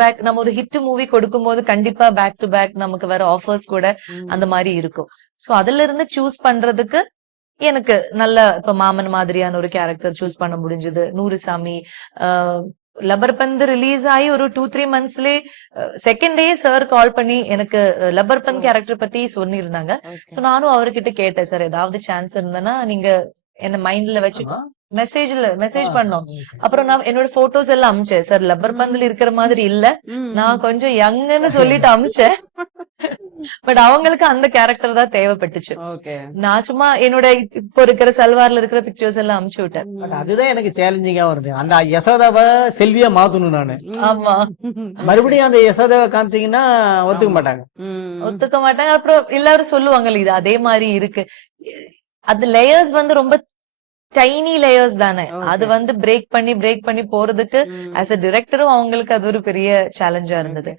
Back நம்ம ஒரு hit movie கொடுக்கும் போது கண்டிப்பா பேக் டு பேக் நமக்கு வர ஆஃபர்ஸ் கூட அந்த மாதிரி இருக்கும். சோ அதுல இருந்து சூஸ் பண்றதுக்கு எனக்கு நல்ல இப்ப மாமன் மாதிரியான ஒரு கேரக்டர் சூஸ் பண்ண முடிஞ்சது. நூறுசாமி லப்பர்பந்து ரிலீஸ் ஆகி ஒரு 2-3 மந்த்ஸ்லயே செகண்ட் டே சார் கால் பண்ணி எனக்கு லப்பர்பந்த் கேரக்டர் பத்தி சொல்லியிருந்தாங்க. சோ நானும் அவர்கிட்ட கேட்டேன், சார் ஏதாவது சான்ஸ் இருந்தனா நீங்க என்ன மைண்ட்ல வச்சு மெசேஜ் பண்ணோம். அப்புறம் நான் என்னோட போட்டோஸ் எல்லாம் அமிச்சேன். சார் லப்பர் பந்துல இருக்கிற மாதிரி இல்ல, நான் கொஞ்சம் யங்னு சொல்லிட்டு அமிச்சேன். பட் அவங்களுக்கு அந்த கேரக்டர் தான் தேவைப்பட்டுச்சு. நான் சும்மா என்னோட இப்போ இருக்கிற சல்வார்ல இருக்கிற பிக்சர்ஸ் எல்லாம் அமிச்சு விட்டேன். பட் அதுதான் எனக்கு சேலஞ்சிங்கா வருது. அந்த யசோதாவை செல்வியா மாத்தணும் நானு. ஆமா, மறுபடியும் அந்த யசோதாவை காமிச்சீங்கன்னா ஒத்துக்க மாட்டாங்க. அப்புறம் எல்லாரும் சொல்லுவாங்கல்ல இது அதே மாதிரி இருக்கு. அது லேயர்ஸ் வந்து ரொம்ப டைனி லேயர்ஸ் தானே, அது வந்து பிரேக் பண்ணி போறதுக்கு ஆஸ் அ டிரெக்டரும் அவங்களுக்கு அது ஒரு பெரிய சேலஞ்சா இருந்தது.